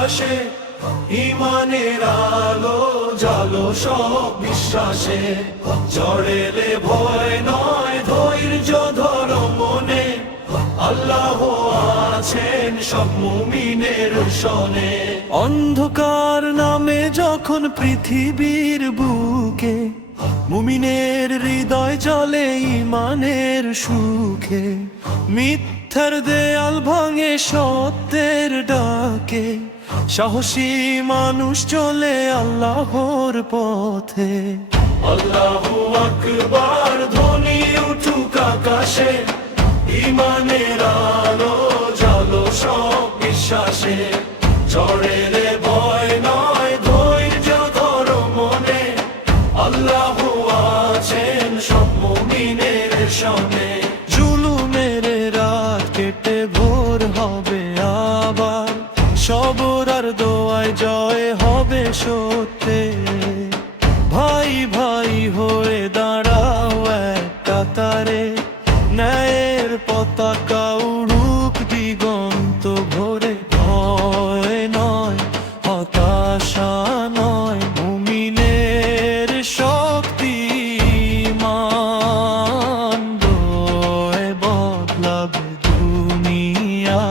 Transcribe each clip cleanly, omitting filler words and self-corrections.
আকাশে, ইমানের আলো জালো সব বিশ্বাসে। ঝড় এলে ভয় নয়, ধৈর্য ধরো মনে, আল্লাহ আছেন সব মুমিনের শনে। অন্ধকার নামে যখন পৃথিবীর বুকে, মুমিনের হৃদয় জ্বলে ইমানের সুখে। মিথ্যার দেয়াল ভাঙে সত্যের ডাকে, সাহসী মানুষ চলে আল্লাহর পথে। আল্লাহু আকবার ধ্বনি উঠুক আকাশে, ইমানের আলো জালো সব বিশ্বাসে। ঝড় এলে ভয় নয়, ধৈর্য ধরো মনে, আল্লাহ আছেন সব মুমিনের শনে। জুলুমের রাত কেটে ভোর হবে আবার, সবর আর দোয়ায় জয় হবে সত্যে। ভাই ভাই হয়ে দাঁড়াও এক কাতারে, ন্যায়ের পতাকা উড়ুক দিগন্ত ভরে। ভয় নয়, হতাশা নয়, মুমিনের শক্তি ঈমান। দোয় বদলাবে দুনিয়া,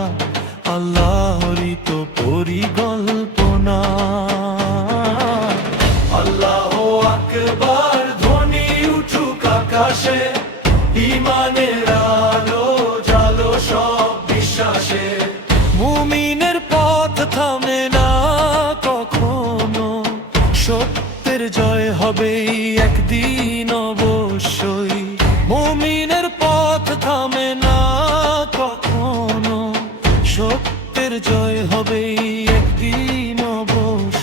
আল্লাহরই তো পরিকল্পনা। আল্লাহু আকবার ধ্বনি উঠুক আকাশে, ইমানের আলো জালো সব বিশ্বাসে। মুমিনের পথ থামে না কখনো, সত্যের জয় হবে একদিন অবশ্যই। মুমিনের পথ থামে না কখনো, সত্যের জয় হবে একদিন অবশ্যই।